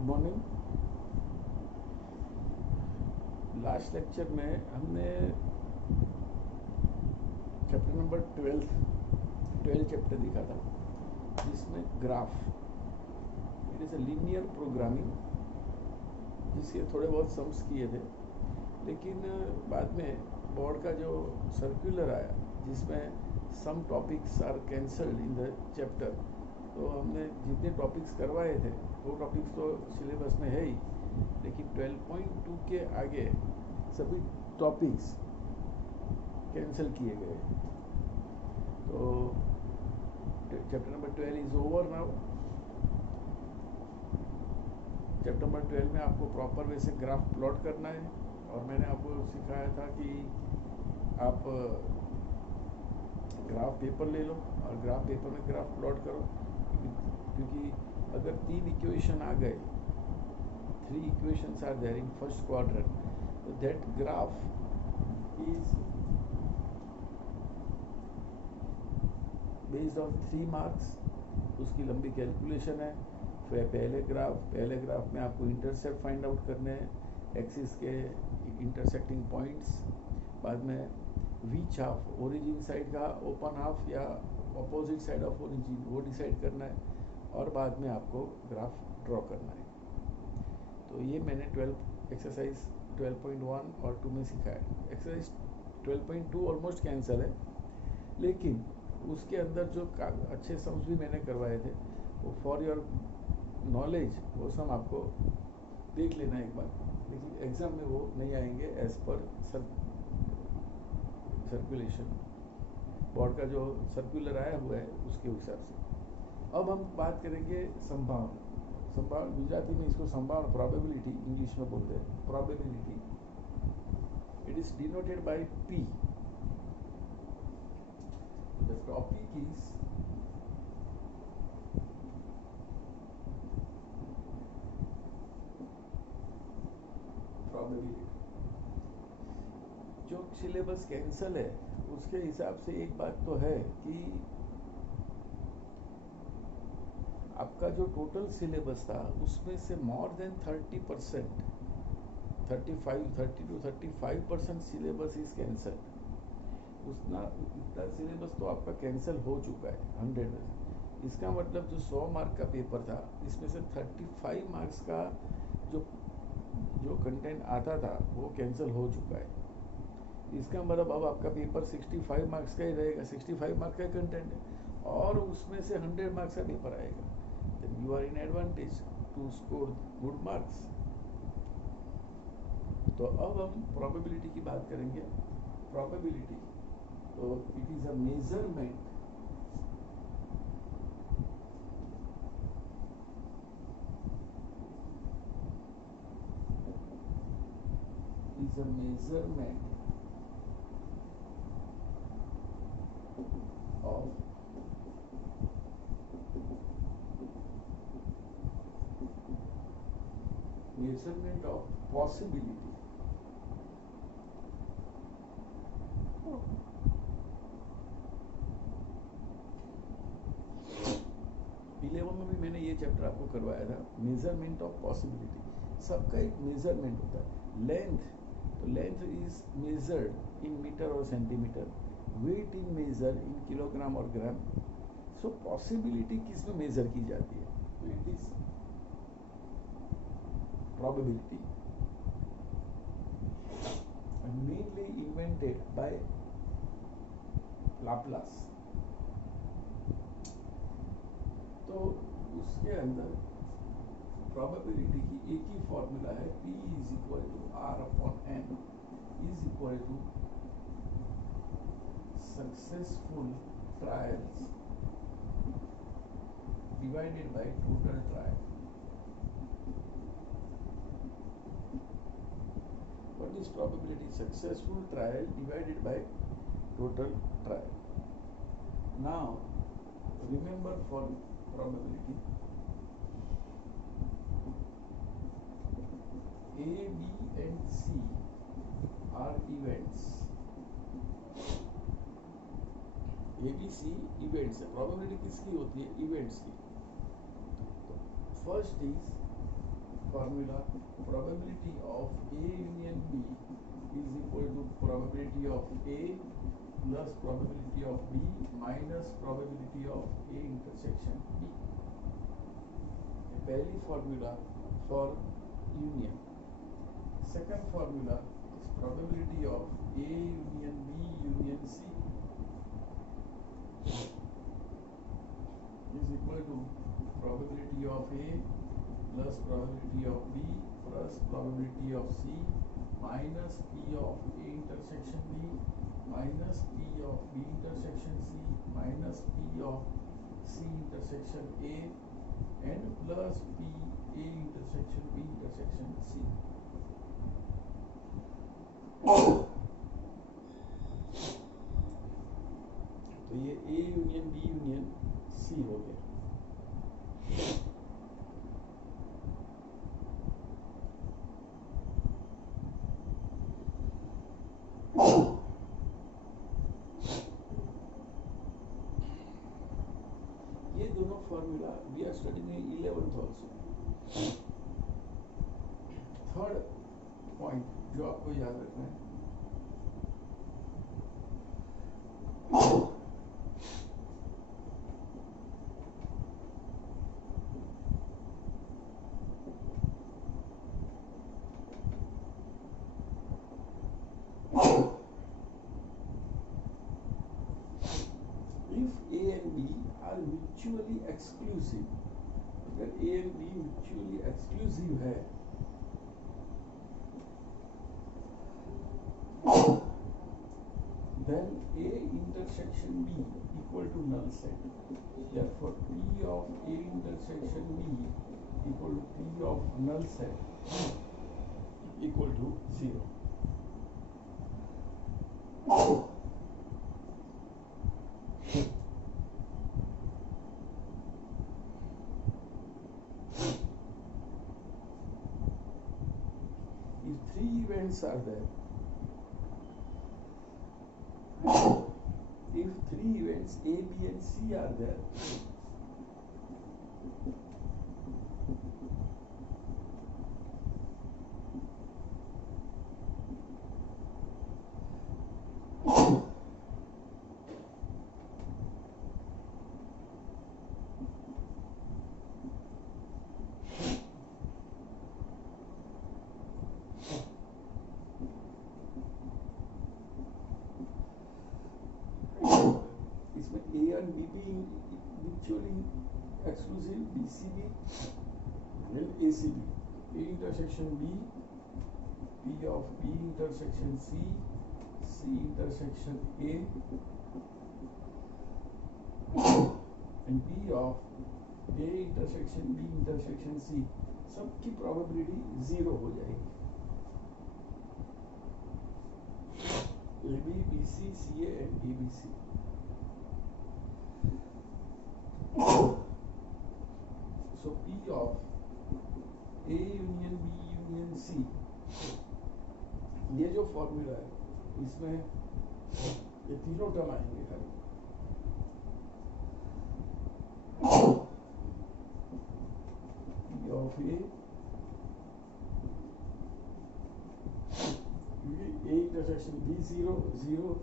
Good morning. Last lecture में हमने chapter number 12 chapter देखा था, जिसमें graph, it is a linear programming, जिसके थोड़े बहुत सम्स किए थे। लेकिन बाद में बोर्ड का जो सर्कुलर आया जिसमें some topics are cancelled in the chapter, तो हमने जितने टॉपिक्स करवाए थे वो टॉपिक्स तो सिलेबस में है ही, लेकिन 12.2 के आगे सभी टॉपिक्स कैंसिल किए गए। तो chapter number 12 is over now. Chapter number 12 में आपको प्रॉपर वे से ग्राफ प्लॉट करना है, और मैंने आपको सिखाया था कि आप ग्राफ पेपर ले लो और ग्राफ पेपर में ग्राफ प्लॉट करो, क्योंकि अगर 3 इक्वेशन आ गए, 3 equations are there in first quadrant, तो that graph is based on 3 marks. उसकी लंबी कैलकुलेशन है। फिर पहले ग्राफ में आपको इंटरसेप्ट फाइंड आउट करने हैं, एक्सिस के इंटरसेक्टिंग पॉइंट्स। बाद में विच हाफ, ओरिजिन साइड का ओपन हाफ या अपोजिट साइड ऑफ ओरिजिन, वो डिसाइड करना है, और बाद में आपको ग्राफ ड्रॉ करना है। तो ये मैंने एक्सरसाइज 12.1 और 2 में सिखाया। एक्सरसाइज 12.2 ऑलमोस्ट कैंसिल है, लेकिन उसके अंदर जो अच्छे सम्स भी मैंने करवाए थे, वो फॉर योर नॉलेज वो सम आपको देख लेना एक बार, लेकिन एग्ज़ाम में वो नहीं आएंगे एज पर सर्कुलेशन। बोर्ड का जो सर्कुलर आया हुआ है उसके हिसाब से। अब हम बात करेंगे संभावना। गुजराती में इसको संभावना, प्रोबेबिलिटी इंग्लिश में बोलते हैं probability. It is denoted bye P। The topic is probability. जो सिलेबस कैंसल है उसके हिसाब से एक बात तो है कि आपका जो टोटल सिलेबस था उसमें से more than 30%, 30 to 35% syllabus is cancel. इतना सिलेबस तो आपका कैंसिल हो चुका है 100%। इसका मतलब जो 100 मार्क का पेपर था, इसमें से 35 मार्क्स का जो कंटेंट आता था वो कैंसिल हो चुका है। इसका मतलब अब आपका पेपर 65 मार्क्स का ही रहेगा। 65 मार्क्स का कंटेंट है और उसमें से 100 मार्क्स का पेपर आएगा, then you are in advantage to score good marks. तो अब हम प्रोबेबिलिटी की बात करेंगे। प्रोबेबिलिटी, तो it is a measurement of possibility। Eleven में भी मैंने ये चैप्टर आपको करवाया था, मेजरमेंट ऑफ पॉसिबिलिटी। सबका एक मेजरमेंट होता है। लेंथ, तो length is measured in metre और centimetre, weight in measure in kilogram और ग्राम। सो पॉसिबिलिटी किस में मेजर की जाती है? तो it is probability, mainly invented by Laplace. तो उसके अंदर प्रोबेबिलिटी की एक ही फॉर्मूला है, P is equal to R/N is equal to successful trials divided by total trial. What is probability? Successful trial divided by total trial. Now remember, for probability, A, B and C are events. ABC events है। probability किसकी होती है? events की। तो first is formula, probability of A union B is equal to probability of A plus probability of B minus probability of A intersection B. पहली formula for union. Second formula is probability of A union B union C is equal to probability of A plus probability of B plus probability of C minus P of A intersection B minus P of B intersection C minus P of C intersection A and plus P A intersection B intersection C. तो ये A union B union C हो गया. ये दोनों formula we are studying in 11th also. Third point जो आपको याद रखना है, if A and B are mutually exclusive, अगर A and B mutually exclusive है then A intersection B equal to null set. Therefore P of A intersection B equal to P of null set equal to 0. If three events are there, if three events A, B and C are there, इसमें A and B भी mutually exclusive, BCB and ACB. A intersection B, P of B intersection C, C intersection A and P of A intersection B intersection C, सबकी probability 0 हो जाएगी. AB, BC, CA and ABC. So P of A union B union C, ये जो formula है इसमें ये तीनों term आएंगे खाली. P of A intersection B 0 0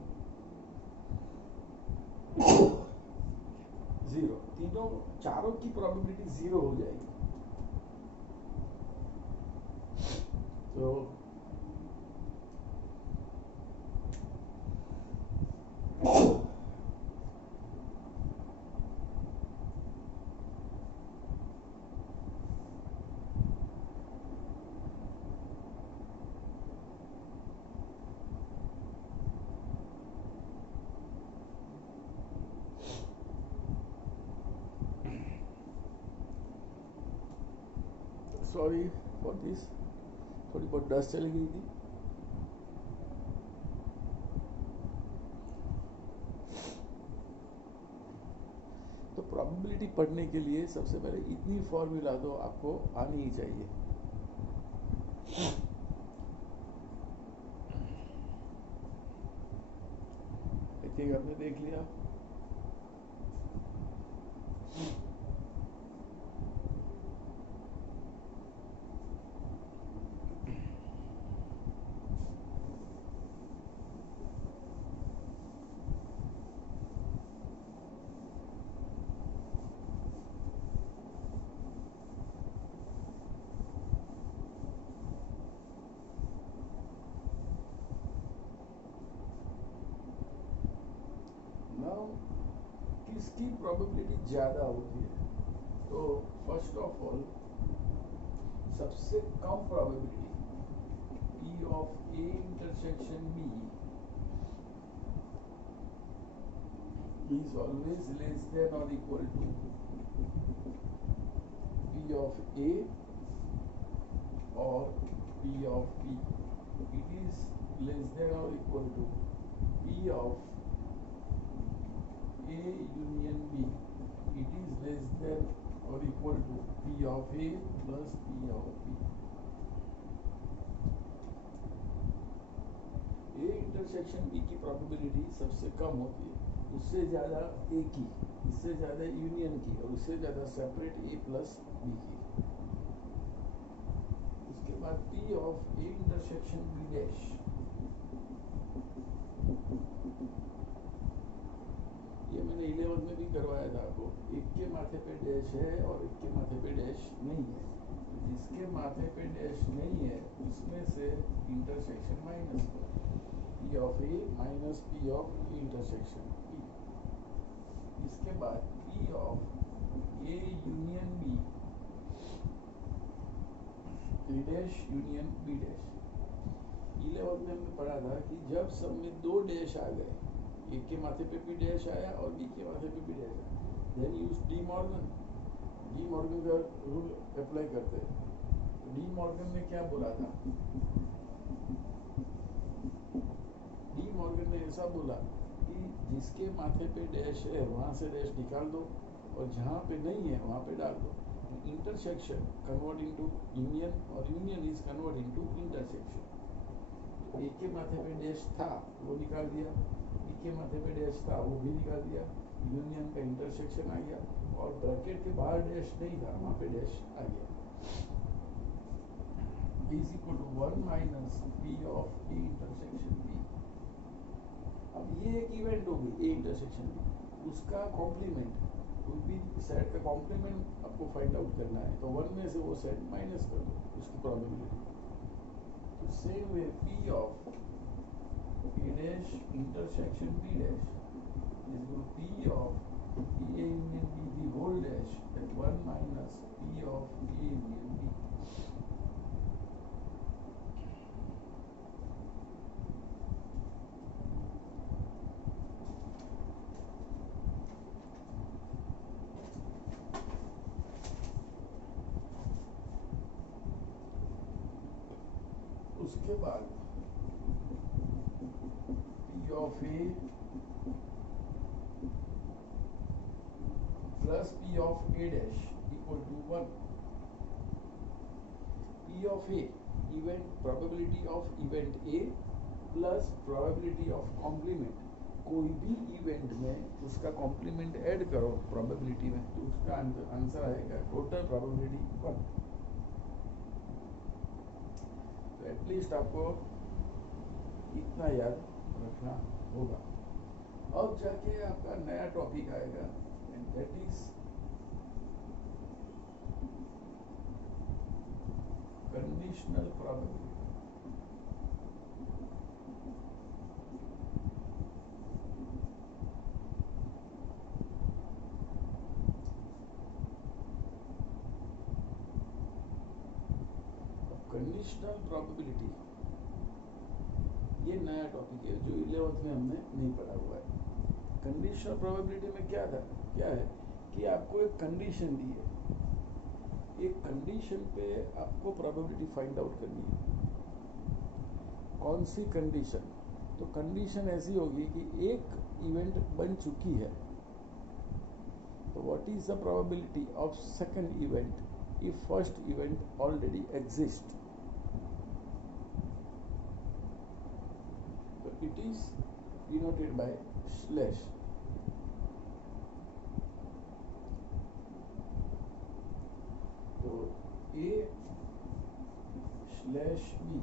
0, तीनों चारों की प्रोबेबिलिटी 0 हो जाएगी. तो सॉरी फॉर दिस, थोड़ी बहुत डस्ट चली गई थी. तो प्रोबेबिलिटी पढ़ने के लिए सबसे पहले इतनी फॉर्मूला तो आपको आनी ही चाहिए. आई थिंक आपने देख लिया. इसकी प्रोबेबिलिटी ज़्यादा होती है। तो फर्स्ट ऑफ ऑल सबसे कम probability P of A intersection B is always less than or equal to P of A or P of B. It is less than or equal to P of A union B. It is less than or equal to P of A plus P of B. A intersection B की probability सबसे कम होती है, उससे ज़्यादा A की, इससे ज़्यादा union की और उससे ज़्यादा सेपरेट A प्लस B की। उसके बाद P of A intersection B dash, ये मैंने 11th में भी करवाया था आपको। एक के माथे पे डैश है और एक के माथे पे डैश नहीं है, तो जिसके माथे पे डैश नहीं है उसमें से इंटरसेक्शन माइनस करो, P of A minus P of intersection P। इसके बाद P of A union B, A dash union B dash. 11th में हमने पढ़ा था कि जब सब में दो डैश आ गए, एक के माथे पे भी डैश आया और बी के माथे पे भी डैश आया, देन यूज डी मॉर्गन का रूल अप्लाई करते हैं। डी मॉर्गन ने क्या बोला था? डी मॉर्गन ने ऐसा बोला कि जिसके माथे पे डैश है वहाँ से डैश निकाल दो और जहाँ पे नहीं है वहाँ पे डाल दो। इंटरसेक्शन कन्वर्ट इनटू यूनियन और union is convert into intersection. एक के माथे पे डैश था वो निकाल दिया, बी के माथे पे डैश था वो भी निकाल दिया, यूनियन का इंटरसेक्शन आ गया और ब्रैकेट के बाहर डैश नहीं था वहाँ पे डैश आ गया। Is equal to 1 minus P of A intersection B। अब ये एक इवेंट होगी A इंटरसेक्शन B, उसका कॉम्प्लीमेंट, कोई भी सेट का कॉम्प्लीमेंट आपको फाइंड आउट करना है, तो 1 में से वो सेट माइनस कर दो उसकी प्रोबेबिलिटी। तो same way P of A dash intersection B dash is equal to P of A union B the whole dash at 1 minus P of A union B. उसके बाद P of A plus P of A dash equal to 1. P of A event probability of event A plus probability of complement। कोई भी event में उसका complement add करो probability में तो उसका आंसर आएगा टोटल प्रोबेबिलिटी 1। तो एटलीस्ट आपको इतना याद रखना होगा। अब जाके आपका नया टॉपिक आएगा and that is conditional probability. Conditional probability ये नया टॉपिक है जो 11th में हमने नहीं पढ़ा हुआ है। कंडीशनल प्रोबेबिलिटी में क्या है कि आपको एक कंडीशन दी है, एक कंडीशन पे आपको प्रोबेबिलिटी फाइंड आउट करनी है। कौन सी कंडीशन? तो कंडीशन ऐसी होगी कि एक इवेंट बन चुकी है, तो what is the probability of second event if first event already exist? तो it is denoted by slash. तो A स्लैश B,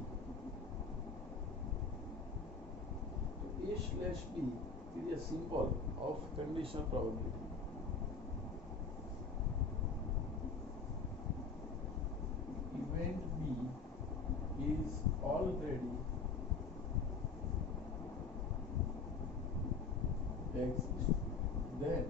तो A slash B is a symbol of conditional probability. Event B is already exist, then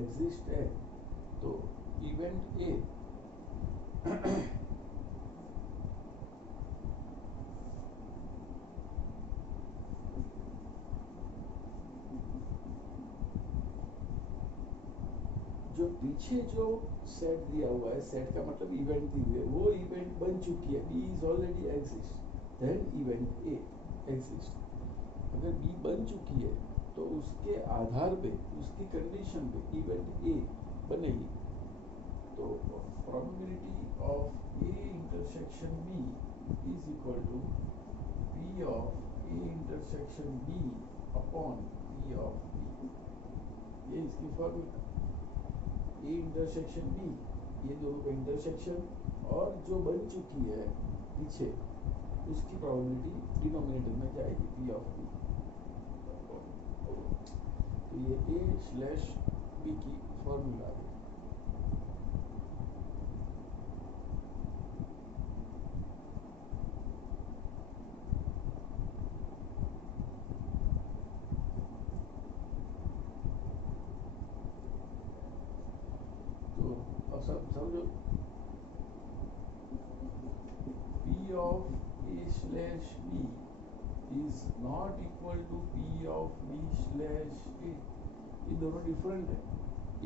exist है तो event A जो पीछे जो set दिया हुआ है, सेट का मतलब इवेंट दी हुई है, वो इवेंट बन चुकी है, B is already exist, then event A exist. अगर बी बन चुकी है तो उसके आधार पे, उसकी कंडीशन पे इवेंट ए बनेगी। तो probability of A intersection B is equal to P of A intersection B upon P of B. ये इसकी फॉर्मूला, ए इंटरसेक्शन बी, ये दोनों का इंटरसेक्शन और जो बन चुकी है पीछे, उसकी प्रोबेबिलिटी डिनोमिनेटर में जाएगी पी ऑफ बी। तो ये ए स्लैश बी की फॉर्मूला है। तो अब समझो, P of A slash B is not equal to P of B slash A. ये दोनों डिफरेंट है।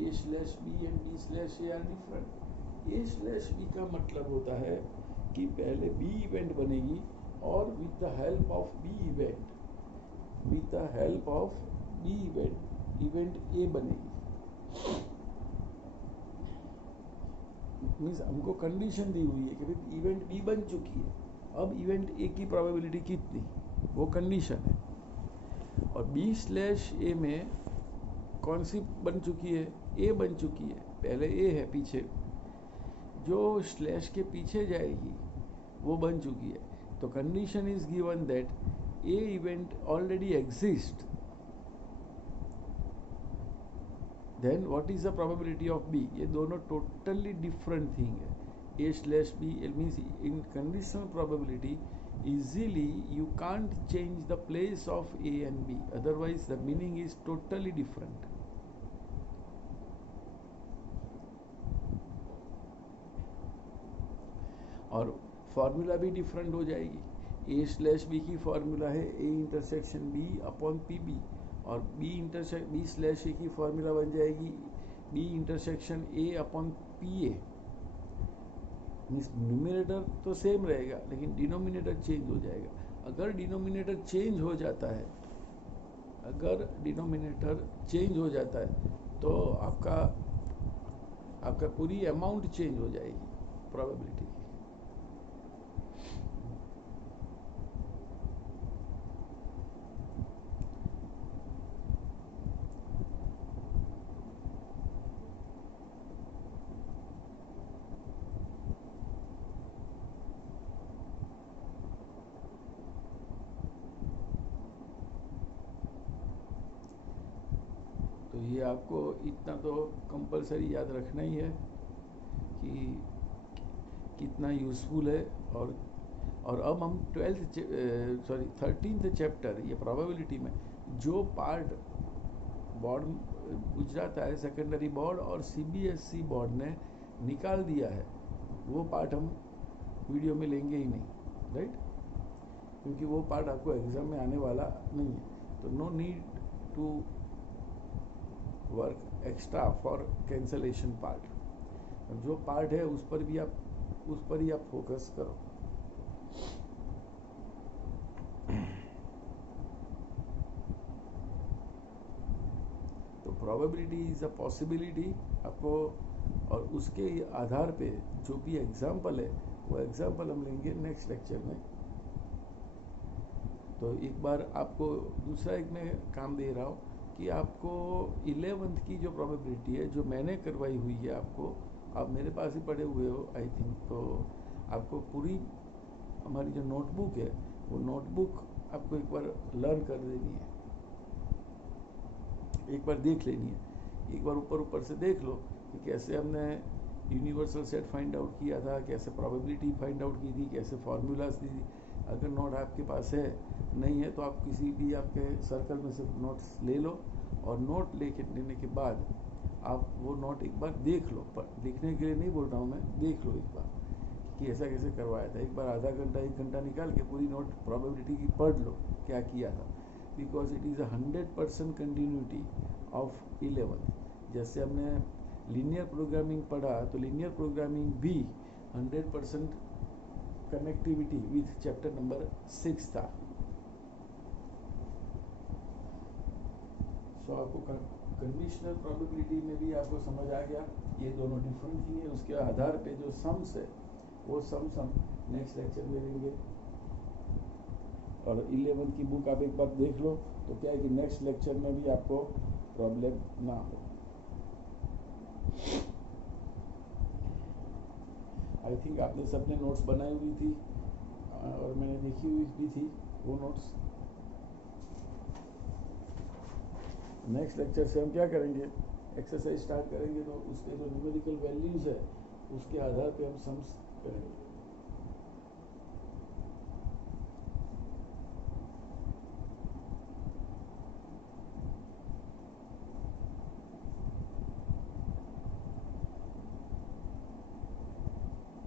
A slash B and B slash A are different. A slash B का मतलब होता है कि पहले B इवेंट बनेगी और with the help of B event, with the help of B event A बनेगी। मीन्स हमको कंडीशन दी हुई है कि भाई इवेंट बी बन चुकी है, अब इवेंट ए की प्रोबेबिलिटी कितनी, वो कंडीशन है। और बी स्लैश ए में कौन सी बन चुकी है, ए बन चुकी है, पहले ए है पीछे, जो स्लैश के पीछे जाएगी वो बन चुकी है। तो condition is given that A event already exist, then what is the probability of B? ये दोनों totally different thing है। A slash B means in conditional probability easily you can't change the place of A and B, otherwise the meaning is totally different। और फॉर्मूला भी different हो जाएगी। A slash B की formula है A intersection B upon P B, और B slash A की formula बन जाएगी B intersection A upon P A. Means numerator तो सेम रहेगा लेकिन डिनोमिनेटर चेंज हो जाएगा। अगर डिनोमिनेटर चेंज हो जाता है, अगर डिनोमिनेटर चेंज हो जाता है तो आपका पूरी अमाउंट चेंज हो जाएगी प्रोबेबिलिटी की। तो ये आपको इतना तो कंपलसरी याद रखना ही है कि कितना यूज़फुल है। और अब हम 13th चैप्टर ये प्रोबेबिलिटी में जो part board Gujarat higher secondary board और CBSE बोर्ड ने निकाल दिया है, वो पार्ट हम वीडियो में लेंगे ही नहीं, राइट? क्योंकि वो पार्ट आपको एग्ज़ाम में आने वाला नहीं है। तो no need to work extra for cancellation part. जो पार्ट है उस पर ही आप फोकस करो। तो प्रोबेबिलिटी इज अ पॉसिबिलिटी आपको, और उसके आधार पे जो भी एग्जाम्पल है वो एग्जाम्पल हम लेंगे नेक्स्ट लेक्चर में। तो एक बार आपको दूसरा एक मैं काम दे रहा हूँ कि आपको 11th की जो प्रोबेबिलिटी है जो मैंने करवाई हुई है, आपको आप मेरे पास ही पढ़े हुए हो आई थिंक, तो आपको पूरी हमारी जो नोटबुक है वो नोटबुक आपको एक बार लर्न कर देनी है, एक बार देख लेनी है। एक बार ऊपर से देख लो कि कैसे हमने यूनिवर्सल सेट फाइंड आउट किया था, कैसे प्रोबेबिलिटी फाइंड आउट की थी, कैसे फार्मूलाज दी थी। अगर नोट आपके पास है, नहीं है तो आप किसी भी आपके सर्कल में से नोट्स ले लो, और नोट लेने के बाद आप वो नोट एक बार देख लो, पर लिखने के लिए नहीं बोल रहा हूँ मैं, देख लो एक बार कि ऐसा कैसे करवाया था। एक बार आधा घंटा 1 घंटा निकाल के पूरी नोट प्रोबेबिलिटी की पढ़ लो क्या किया था, because it is 100% continuity of 11th। जैसे हमने लीनियर प्रोग्रामिंग पढ़ा तो लीनियर प्रोग्रामिंग भी 100% कनेक्टिविटी विथ चैप्टर नंबर 6 था। सो आपको कंडीशनल प्रोबेबिलिटी में भी आपको समझ आ गया ये दोनों डिफरेंट ही है। उसके आधार पे जो सम्स है वो सम्स हम नेक्स्ट लेक्चर में लेंगे। और 11th की बुक आप एक बार देख लो तो क्या है कि नेक्स्ट लेक्चर में भी आपको प्रॉब्लम ना हो। आई थिंक आपने सबने नोट्स बनाई हुई थी और मैंने देखी हुई भी थी वो नोट्स। नेक्स्ट लेक्चर से हम क्या करेंगे, एक्सरसाइज स्टार्ट करेंगे तो उसके जो न्यूमेरिकल वैल्यूज़ है उसके आधार पे हम सम्स करेंगे।